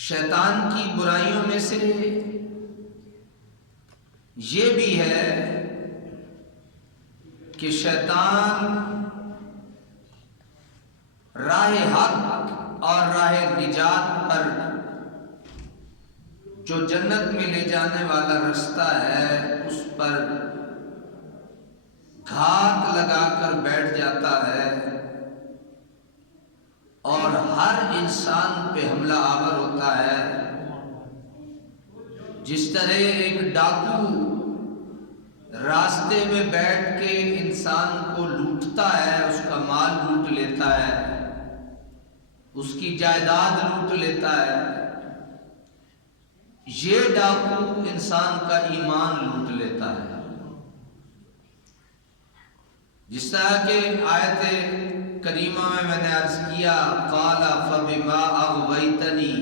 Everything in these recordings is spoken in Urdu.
شیطان کی برائیوں میں سے یہ بھی ہے کہ شیطان راہ حق اور راہ نجات پر جو جنت میں لے جانے والا رستہ ہے اس پر گھات لگا کر بیٹھ جاتا ہے اور ہر انسان پہ حملہ آور ہوتا ہے۔ جس طرح ایک ڈاکو راستے میں بیٹھ کے انسان کو لوٹتا ہے، اس کا مال لوٹ لیتا ہے، اس کی جائیداد لوٹ لیتا ہے، یہ ڈاکو انسان کا ایمان لوٹ لیتا ہے۔ جس طرح کہ آیت کریمہ میں نے عرض کیا قال فبما اغویتنی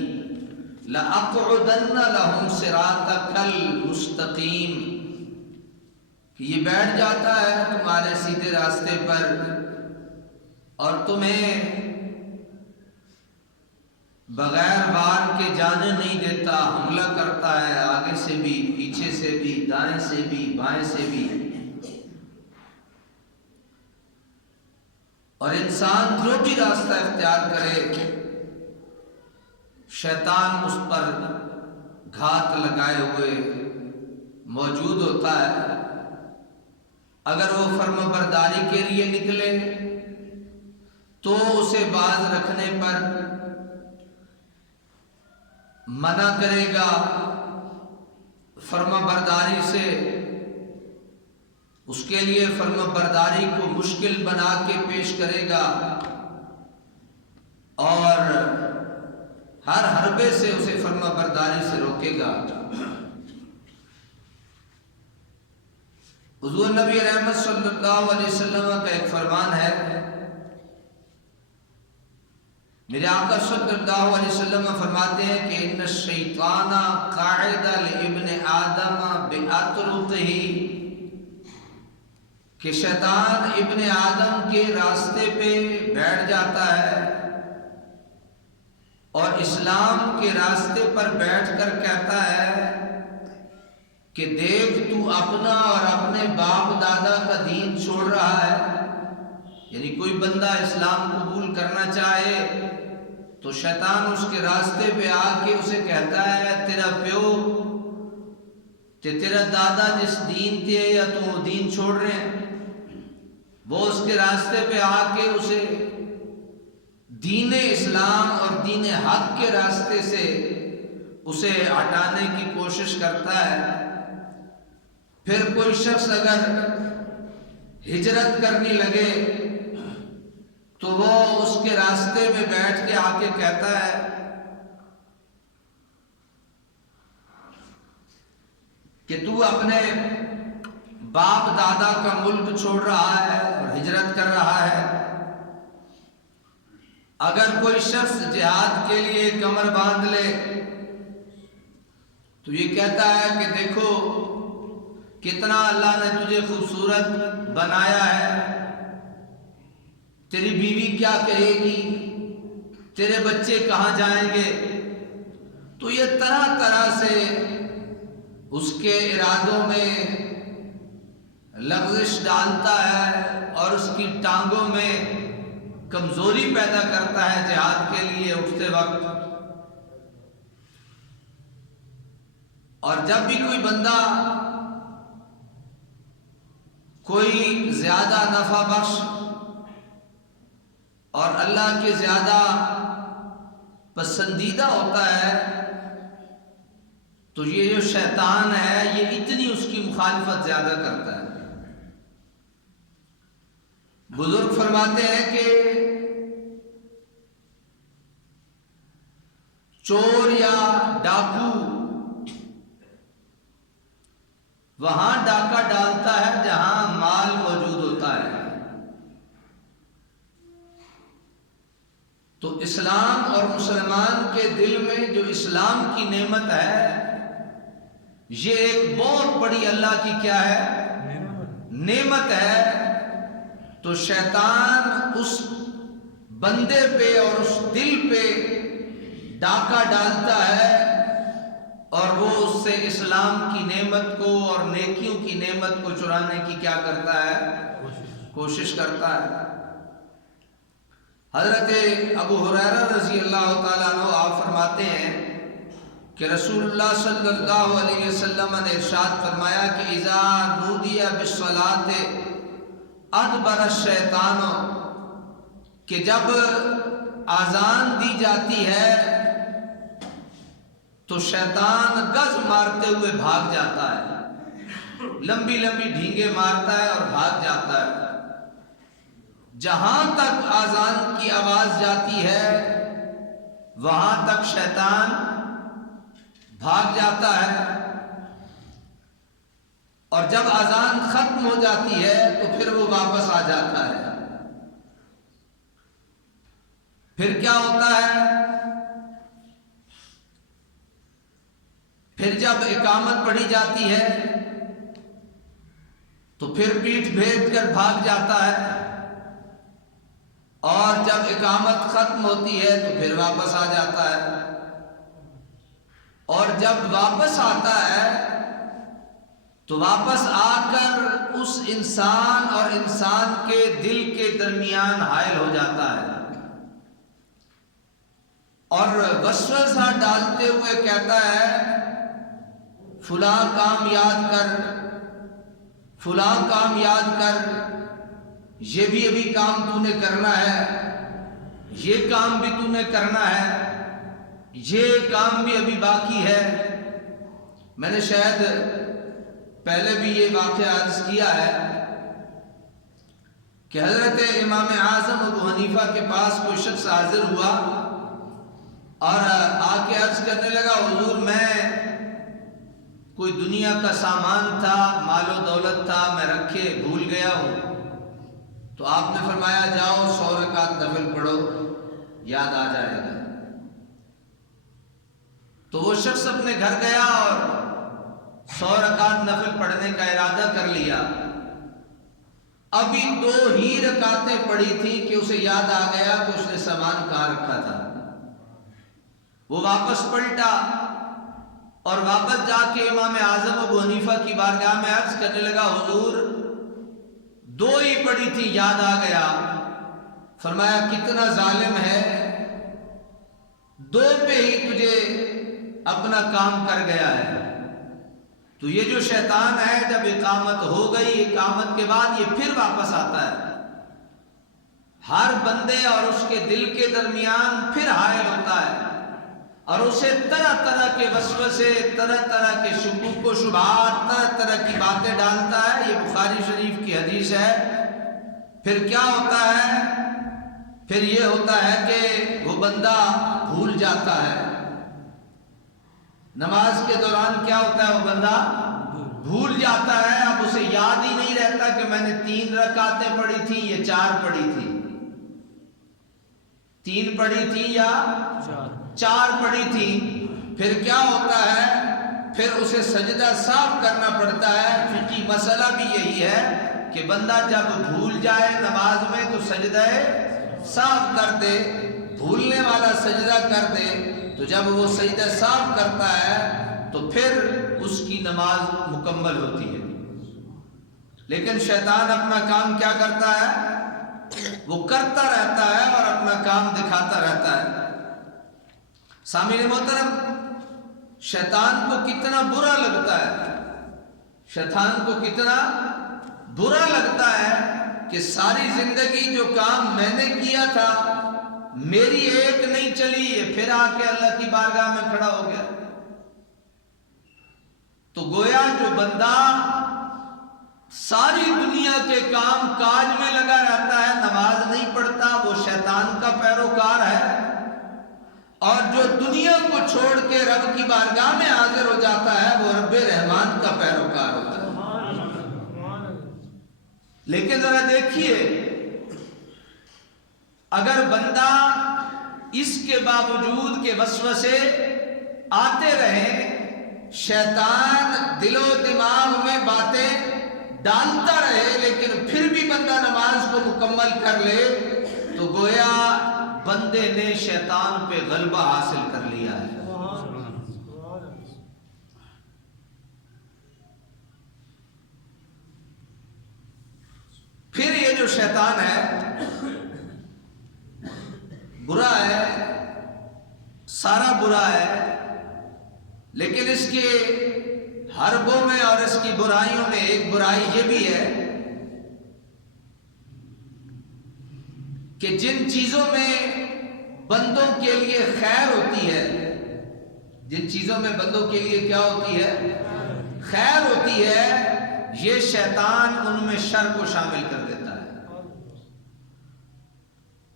لأقعدن لهم صراطک المستقیم، کہ یہ بیٹھ جاتا ہے تمہارے سیدھے راستے پر اور تمہیں بغیر وار کے جانے نہیں دیتا، حملہ کرتا ہے آگے سے بھی، پیچھے سے بھی، دائیں سے بھی، بائیں سے بھی، اور انسان جو بھی راستہ اختیار کرے شیطان اس پر گھات لگائے ہوئے موجود ہوتا ہے۔ اگر وہ فرما برداری کے لیے نکلے تو اسے باز رکھنے پر منع کرے گا، فرما برداری سے اس کے لیے فرما برداری کو مشکل بنا کے پیش کرے گا اور ہر حربے سے اسے فرما برداری سے روکے گا۔ حضور نبی رحمت صلی اللہ علیہ وسلم کا ایک فرمان ہے، میرے آقا صلی اللہ علیہ وسلم فرماتے ہیں کہ ان الشیطان قاعد لابن آدم بأطرقہ، کہ شیطان ابن آدم کے راستے پہ بیٹھ جاتا ہے اور اسلام کے راستے پر بیٹھ کر کہتا ہے کہ دیکھ تو اپنا اور اپنے باپ دادا کا دین چھوڑ رہا ہے۔ یعنی کوئی بندہ اسلام قبول کرنا چاہے تو شیطان اس کے راستے پہ آ کے اسے کہتا ہے تیرا پیو تیرا دادا جس دین تھے یا تو وہ دین چھوڑ رہے ہیں، وہ اس کے راستے پہ آ کے اسے دین اسلام اور دین حق کے راستے سے اسے ہٹانے کی کوشش کرتا ہے۔ پھر کوئی شخص اگر ہجرت کرنے لگے تو وہ اس کے راستے میں بیٹھ کے آ کے کہتا ہے کہ تو اپنے باپ دادا کا ملک چھوڑ رہا ہے اور ہجرت کر رہا ہے۔ اگر کوئی شخص جہاد کے لیے کمر باندھ لے تو یہ کہتا ہے کہ دیکھو کتنا اللہ نے تجھے خوبصورت بنایا ہے، تیری بیوی کیا کہے گی، تیرے بچے کہاں جائیں گے، تو یہ طرح طرح سے اس کے ارادوں میں لغزش ڈالتا ہے اور اس کی ٹانگوں میں کمزوری پیدا کرتا ہے جہاد کے لیے اٹھتے وقت۔ اور جب بھی کوئی بندہ کوئی زیادہ نفع بخش اور اللہ کے زیادہ پسندیدہ ہوتا ہے تو یہ جو شیطان ہے یہ اتنی اس کی مخالفت زیادہ کرتا ہے۔ بزرگ فرماتے ہیں کہ چور یا ڈاکو وہاں ڈاکہ ڈالتا ہے جہاں مال موجود ہوتا ہے۔ تو اسلام اور مسلمان کے دل میں جو اسلام کی نعمت ہے یہ ایک بہت بڑی اللہ کی کیا ہے نعمت ہے۔ تو شیطان اس بندے پہ اور اس دل پہ ڈاکہ ڈالتا ہے اور وہ اس سے اسلام کی نعمت کو اور نیکیوں کی نعمت کو چرانے کی کیا کرتا ہے؟ کوشش کرتا ہے۔ حضرت ابو ہریرہ رضی اللہ تعالیٰ عنہ آپ فرماتے ہیں کہ رسول اللہ صلی اللہ علیہ وسلم نے ارشاد فرمایا کہ اذا نودی بالصلاۃ ادبر الشیطان، کہ جب اذان دی جاتی ہے تو شیطان گز مارتے ہوئے بھاگ جاتا ہے، لمبی لمبی ڈھینگے مارتا ہے اور بھاگ جاتا ہے۔ جہاں تک اذان کی آواز جاتی ہے وہاں تک شیطان بھاگ جاتا ہے، اور جب اذان ختم ہو جاتی ہے تو پھر وہ واپس آ جاتا ہے۔ پھر کیا ہوتا ہے؟ پھر جب اقامت پڑھی جاتی ہے تو پھر پیٹھ پھیر کر بھاگ جاتا ہے، اور جب اقامت ختم ہوتی ہے تو پھر واپس آ جاتا ہے، اور جب واپس آتا ہے تو واپس آ کر اس انسان اور انسان کے دل کے درمیان حائل ہو جاتا ہے، اور وسوسہ ڈالتے ہوئے کہتا ہے فلاں کام یاد کر، فلاں کام یاد کر، یہ بھی ابھی کام تو نے کرنا ہے، یہ کام بھی تو نے کرنا ہے، یہ کام بھی ابھی باقی ہے۔ میں نے شاید پہلے بھی یہ واقعہ عرض کیا ہے کہ حضرت امام اعظم ابو حنیفہ کے پاس کوئی شخص حاضر ہوا اور آ کے عرض کرنے لگا حضور میں کوئی دنیا کا سامان تھا، مال و دولت تھا، میں رکھے بھول گیا ہوں، تو آپ نے فرمایا جاؤ 100 رکعت نفل پڑھو یاد آ جائے گا۔ تو وہ شخص اپنے گھر گیا اور 100 رکعت نفل پڑھنے کا ارادہ کر لیا۔ ابھی 2 ہی رکعتیں پڑھی تھی کہ اسے یاد آ گیا کہ اس نے سامان کہاں رکھا تھا۔ وہ واپس پلٹا اور واپس جا کے امام اعظم ابو حنیفہ کی بارگاہ میں عرض کرنے لگا حضور 2 ہی پڑھی تھی یاد آ گیا۔ فرمایا کتنا ظالم ہے، 2 پہ ہی تجھے اپنا کام کر گیا ہے۔ تو یہ جو شیطان ہے جب اقامت ہو گئی، اقامت کے بعد یہ پھر واپس آتا ہے، ہر بندے اور اس کے دل کے درمیان پھر حائل ہوتا ہے اور اسے طرح طرح کے وسوسے، طرح طرح کے شکوک و شبہات، طرح طرح کی باتیں ڈالتا ہے۔ یہ بخاری شریف کی حدیث ہے۔ پھر کیا ہوتا ہے؟ پھر یہ ہوتا ہے کہ وہ بندہ بھول جاتا ہے۔ نماز کے دوران کیا ہوتا ہے؟ وہ بندہ بھول جاتا ہے، اب اسے یاد ہی نہیں رہتا کہ میں نے 3 رکعتیں پڑھی تھی یا 4 پڑھی تھی، 3 پڑھی تھی یا 4 پڑھی تھی۔ پھر کیا ہوتا ہے؟ پھر اسے سجدہ صاف کرنا پڑتا ہے۔ فقہی مسئلہ بھی یہی ہے کہ بندہ جب بھول جائے نماز میں تو سجدہ صاف کر دے، بھولنے والا سجدہ کر دے، تو جب وہ سجدہ صاف کرتا ہے تو پھر اس کی نماز مکمل ہوتی ہے۔ لیکن شیطان اپنا کام کیا کرتا ہے؟ وہ کرتا رہتا ہے اور اپنا کام دکھاتا رہتا ہے۔ سامعین محترم، شیطان کو کتنا برا لگتا ہے، شیطان کو کتنا برا لگتا ہے کہ ساری زندگی جو کام میں نے کیا تھا میری ایک نہیں چلی، یہ پھر آ کے اللہ کی بارگاہ میں کھڑا ہو گیا۔ تو گویا جو بندہ ساری دنیا کے کام کاج میں لگا رہتا ہے، نماز نہیں پڑھتا، وہ شیطان کا پیروکار ہے، اور جو دنیا کو چھوڑ کے رب کی بارگاہ میں حاضر ہو جاتا ہے وہ رب رحمان کا پیروکار ہوتا ہے۔ لیکن ذرا دیکھیے، اگر بندہ اس کے باوجود کہ وسوسے آتے رہیں، شیطان دل و دماغ میں باتیں ڈالتا رہے، لیکن پھر بھی بندہ نماز کو مکمل کر لے، تو گویا بندے نے شیطان پہ غلبہ حاصل کر لیا ہے۔ پھر یہ جو شیطان ہے برا ہے، سارا برا ہے، لیکن اس کے حربوں میں اور اس کی برائیوں میں ایک برائی یہ بھی ہے کہ جن چیزوں میں بندوں کے لیے خیر ہوتی ہے، جن چیزوں میں بندوں کے لیے کیا ہوتی ہے؟ خیر ہوتی ہے، یہ شیطان ان میں شر کو شامل کر دیتا ہے۔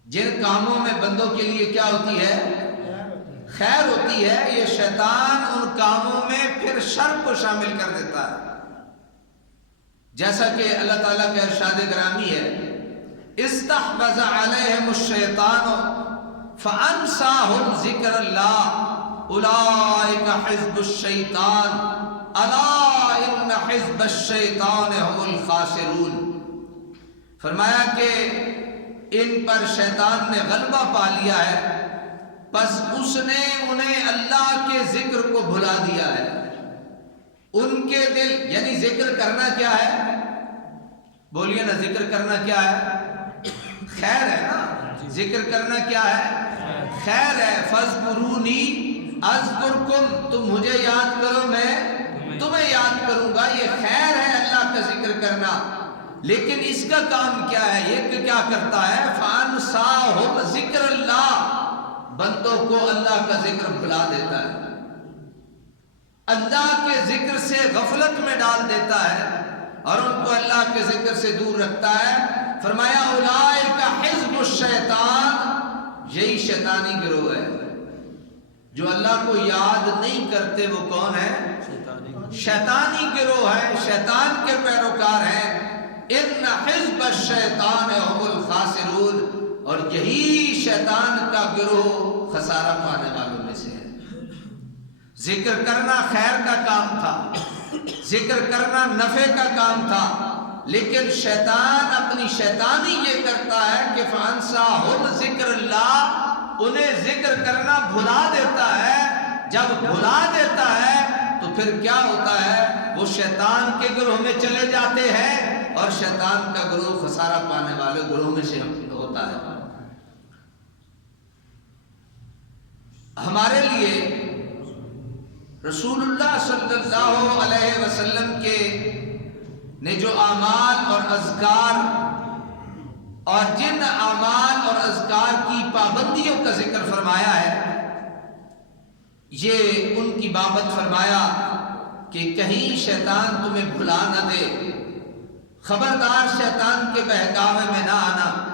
جن کاموں میں بندوں کے لیے کیا ہوتی ہے؟ خیر ہوتی ہے، یہ شیطان ان کاموں میں پھر شر کو شامل کر دیتا ہے۔ جیسا کہ اللہ تعالیٰ کا ارشاد گرامی ہے، استحوذ علیہم الشیطان فانساہم ذکر اللہ اولئک حزب الشیطان الا ان حزب الشیطان هم الخاسرون۔ فرمایا کہ ان پر شیطان نے غلبہ پا لیا ہے، بس اس نے انہیں اللہ کے ذکر کو بھلا دیا ہے۔ ان کے دل، یعنی ذکر کرنا کیا ہے؟ بولیے نا، ذکر کرنا کیا ہے؟ خیر ہے نا؟ ذکر کرنا کیا ہے؟ خیر ہے۔ فاذکرونی اذکرکم، تم مجھے یاد کرو میں تمہیں یاد کروں گا، یہ خیر ہے اللہ کا ذکر کرنا۔ لیکن اس کا کام کیا ہے؟ یہ کیا کرتا ہے؟ فانساہم ذکر اللہ، بندوں کو اللہ کا ذکر بھلا دیتا ہے، اللہ کے ذکر سے غفلت میں ڈال دیتا ہے اور ان کو اللہ کے ذکر سے دور رکھتا ہے۔ فرمایا اولئک حزب الشیطان، یہی شیطانی گروہ ہے۔ جو اللہ کو یاد نہیں کرتے وہ کون ہے؟ شیطانی گروہ ہے، شیطان کے پیروکار ہیں۔ ان حزب الشیطان هم الخاسرون، اور یہی شیطان کا گروہ خسارہ پانے والوں میں سے ہے۔ ذکر کرنا خیر کا کام تھا، ذکر کرنا نفع کا کام تھا، لیکن شیطان اپنی شیطانی یہ کرتا ہے کہ فانساہم ذکر اللہ، انہیں ذکر کرنا بھلا دیتا ہے۔ جب بھلا دیتا ہے تو پھر کیا ہوتا ہے؟ وہ شیطان کے گروہ میں چلے جاتے ہیں اور شیطان کا گروہ خسارہ پانے والے گروہ میں سے ہوتا ہے۔ ہمارے لیے رسول اللہ صلی اللہ علیہ وسلم کے نے جو اعمال اور اذکار اور جن اعمال اور اذکار کی پابندیوں کا ذکر فرمایا ہے، یہ ان کی بابت فرمایا کہ کہیں شیطان تمہیں بھلا نہ دے، خبردار شیطان کے بہکاوے میں نہ آنا۔